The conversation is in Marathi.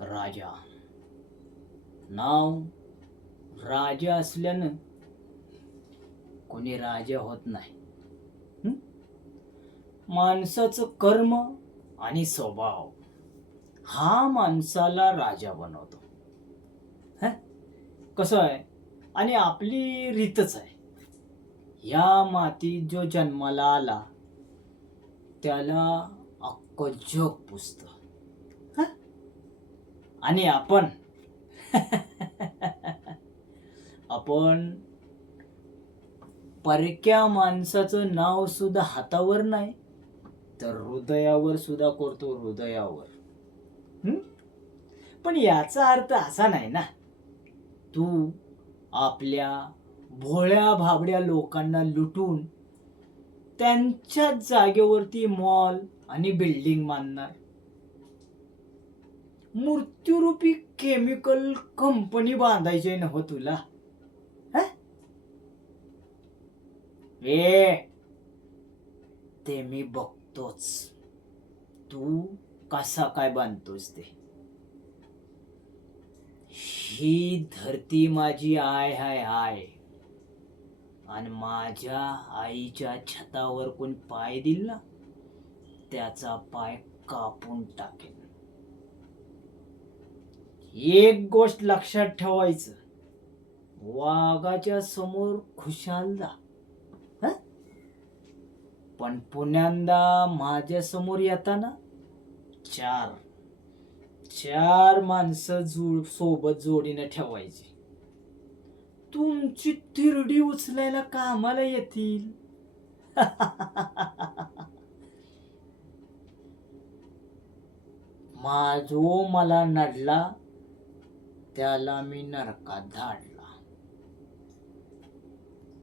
राजा. नाव राजा असल्यानं कोणी राजा होत नाही. हं? माणसाचं कर्म आणि स्वभाव हा माणसाला राजा बनवतो. हं? कसं आहे, आणि आपली रीतच आहे. या मातीत जो जन्माला आला त्याला अख्खं जग पुजतं. हं? आणि आपण आपण परक्या माणसाचं नाव सुद्धा हातावर नाही तर हृदयावर सुद्धा करतो, हृदयावर. हं? पण याचा अर्थ असा नाही ना, तू आपल्या भोळ्या भाबड्या लोकांना लुटून त्यांच्याच जागेवरती मॉल आणि बिल्डिंग बांधणार. मृत्यूरूपी केमिकल कंपनी बांधायची नव्ह तुला. हं? ते मी बघतोच, तू कसा काय बांधतोस ते. ही धरती माझी आय हाय आय, आणि माझ्या आईच्या छतावर कोण पाय दिल ना त्याचा पाय कापून टाकेन. एक गोष्ट लक्षात ठेवायचं, वाघाच्या समोर खुशाल जा, हं? पण पुण्यांदा माझ्या समोर येताना चार चार माणसं सोबत जोडीने ठेवायची. तुमची तिरडी उचलायला कामाला येतील. जो मला नडला त्याला मी नरकात धाडलं.